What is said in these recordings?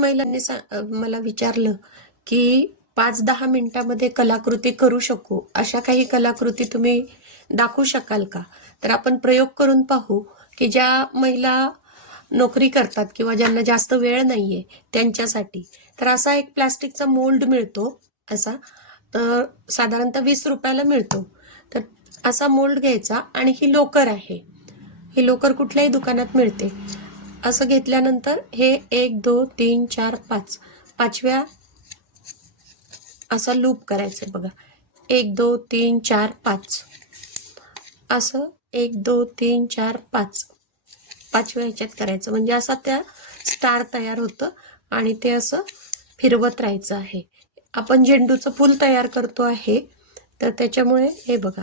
महिलांनी मला विचारलं की पाच दहा मिनिटामध्ये कलाकृती करू शकू. अशा काही कलाकृती तुम्ही दाखवू शकाल का? तर आपण प्रयोग करून पाहू की ज्या महिला नोकरी करतात किंवा ज्यांना जास्त वेळ नाहीये त्यांच्यासाठी. तर असा एक प्लास्टिकचा मोल्ड मिळतो असा. तर साधारणतः वीस रुपयाला मिळतो. तर असा मोल्ड घ्यायचा आणि ही लोकर आहे. ही लोकर कुठल्याही दुकानात मिळते. असं घेतल्यानंतर हे एक दोन तीन चार पाच. पाचव्या असा लूप करायचं बघा. एक दोन तीन चार पाच. असं एक दोन तीन चार पाच. पाचव्या ह्याच्यात करायचं. म्हणजे असा त्या स्टार तयार होतं आणि ते असं फिरवत राहायचं आहे. आपण झेंडूचं फूल तयार करतो आहे तर त्याच्यामुळे हे बघा.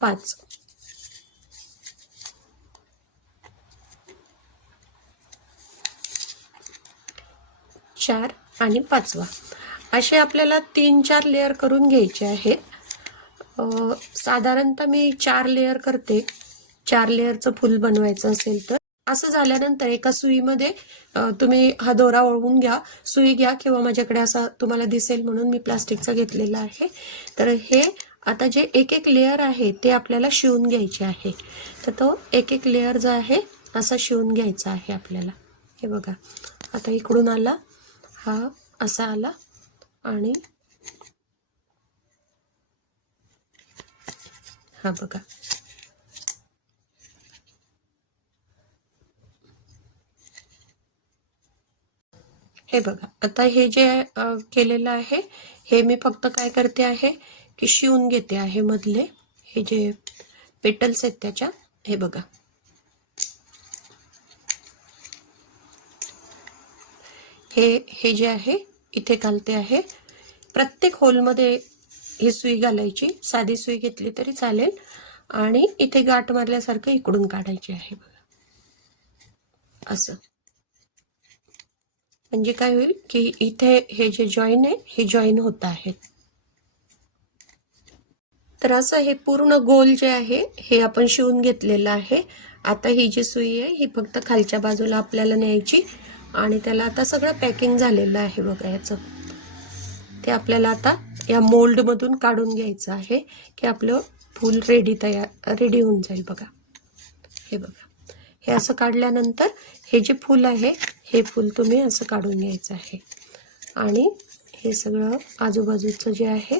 पाच. चार आणि पाचवा. असे आपल्याला तीन चार लेअर करून घ्यायचे आहेत. साधारणतः मी चार लेअर करते. चार लेअरचं फुल बनवायचं असेल तर. असं झाल्यानंतर एका सुईमध्ये तुम्ही हा दोरा ओळवून घ्या. सुई घ्या किंवा माझ्याकडे असा तुम्हाला दिसेल म्हणून मी प्लास्टिकचा घेतलेला आहे. तर हे आता जे एक एक लेअर आहे ते आपल्याला शिवून घ्यायचे आहे. तर तो एक एक लेअर जो आहे असा शिवून घ्यायचा आहे आपल्याला. हे बघा. आता इकडून आला. हा असा आला. आणि हा बघा. हे बघा. आता हे जे केलेलं आहे हे मी फक्त काय करते आहे की शिवून घेते आहे मधले हे जे पेटल्स आहेत त्याच्या. हे बघा. हे हे जे आहे इथे घालते आहे. प्रत्येक होलमध्ये ही सुई घालायची. साधी सुई घेतली तरी चालेल. आणि इथे गाठ मारल्यासारखं इकडून काढायची आहे बघा. असं. म्हणजे काय होईल की इथे हे जे जॉईन आहे हे जॉईन होत आहेत तर असं हे पूर्ण गोल जे आहे हे आपण शिवून घेतलेलं आहे. आता ही जी सुई आहे ही फक्त खालच्या बाजूला आपल्याला न्यायची. आणि त्याला आता सगळं पॅकिंग झालेलं आहे बघा याचं. ते आपल्याला आता या मोल्डमधून काढून घ्यायचं आहे की आपलं फूल रेडी तयार रेडी होऊन जाईल बघा. हे बघा. हे असं काढल्यानंतर हे जे फूल आहे हे फूल तुम्ही असं काढून घ्यायचं आहे. आणि हे सगळं आजूबाजूचं जे आहे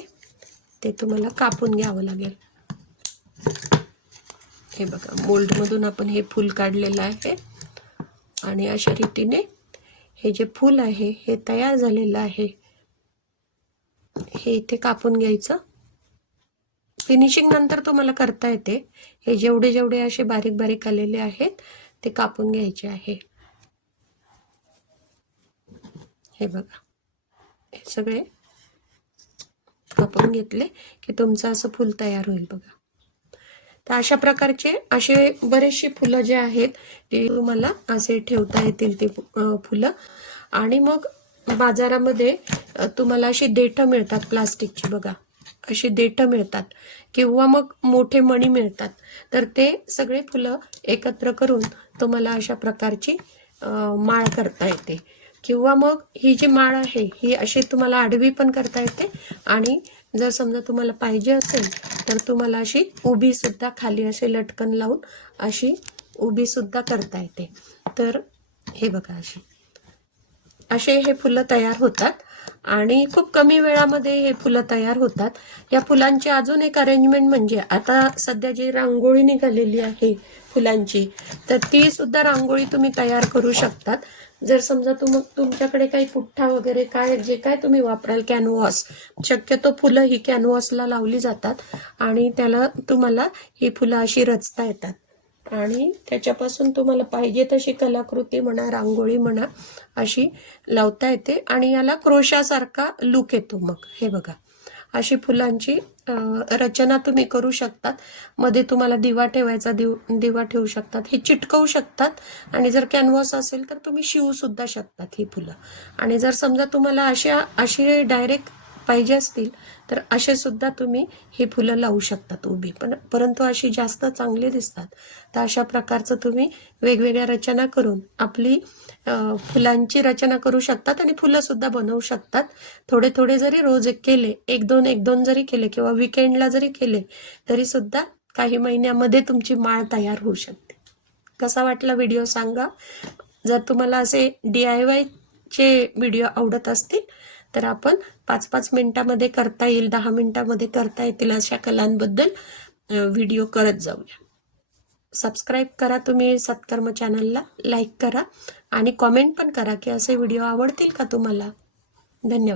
ते तुम्हाला कापून घ्यावं लागेल. हे बघा मोल्डमधून आपण हे फूल काढलेलं आहे. आणि अशा रीतीने हे जे फूल आहे हे तयार झालेलं आहे. हे इथे कापून घ्यायचं. फिनिशिंग नंतर तुम्हाला करता येते. हे जेवढे जेवढे असे बारीक बारीक आलेले आहेत ते कापून घ्यायचे आहे. हे बघा. हे सगळे कापून घेतले की तुमचं असं फूल तयार होईल बघा. तर अशा प्रकारचे असे बरेचसे फुलं जे आहेत ते तुम्हाला असे ठेवता येतील ते फुलं. आणि मग बाजारामध्ये तुम्हाला अशी देठं मिळतात प्लास्टिकची बघा. अशी देठं मिळतात. किंवा मग मोठे मणी मिळतात. तर ते सगळे फुलं एकत्र करून तुम्हाला अशा प्रकारची माळ करता येते. किंवा मग ही जी माळ आहे ही अशी तुम्हाला आडवी पण करता येते आणि जर समजा तुम्हाला पाहिजे असेल तर तुम्हाला अशी उभीसुद्धा खाली असे लटकन लावून अशी उभीसुद्धा करता येते. तर हे बघा अशी. असे हे फुलं तयार होतात आणि खूप कमी वेळामध्ये हे फुलं तयार होतात. या फुलांची अजून एक अरेंजमेंट म्हणजे आता सध्या जी रांगोळी निघालेली आहे फुलांची तर ती सुद्धा रांगोळी तुम्ही तयार करू शकतात. जर समजा तुम तुमच्याकडे काही पुठ्ठा वगैरे काय जे काय तुम्ही वापराल कॅनव्हॉस शक्यतो फुलं ही कॅनव्हॉसला लावली जातात आणि त्याला तुम्हाला ही फुलं अशी रचता येतात. आणि त्याच्यापासून तुम्हाला पाहिजे तशी कलाकृती म्हणा रांगोळी म्हणा अशी लावता येते. आणि याला क्रोशासारखा लुक येतो मग. हे बघा. अशी फुलांची रचना तुम्ही करू शकतात. मध्ये तुम्हाला दिवा ठेवायचा दिव दिवा ठेवू शकतात. हे चिटकवू शकतात. आणि जर कॅनव्हास असेल तर तुम्ही शिवू सुद्धा शकतात ही फुलं. आणि जर समजा तुम्हाला अशा अशी डायरेक्ट पाहिजे असतील तर असे सुद्धा तुम्ही ही फुलं लावू शकतात उभी. पण परंतु अशी जास्त चांगली दिसतात. तर अशा प्रकारचं तुम्ही वेगवेगळ्या रचना करून आपली फुलांची रचना करू शकतात आणि फुलं सुद्धा बनवू शकतात. थोडे थोडे जरी रोज एक केले एक दोन एक दोन जरी केले किंवा विकेंडला जरी केले तरी सुद्धा काही महिन्यामध्ये तुमची माळ तयार होऊ शकते. कसा वाटला व्हिडिओ सांगा. जर तुम्हाला असे डी आय वायचे व्हिडिओ आवडत असतील तर आपण पाच पाच मिनिटामध्ये करता येईल दहा मिनिटामध्ये करता येतील अशा कलांबद्दल व्हिडिओ करत जाऊया. सबस्क्राईब करा तुम्ही सत्कर्म चॅनलला लाईक करा आणि कॉमेंट पण करा की असे व्हिडिओ आवडतील का तुम्हाला? धन्यवाद.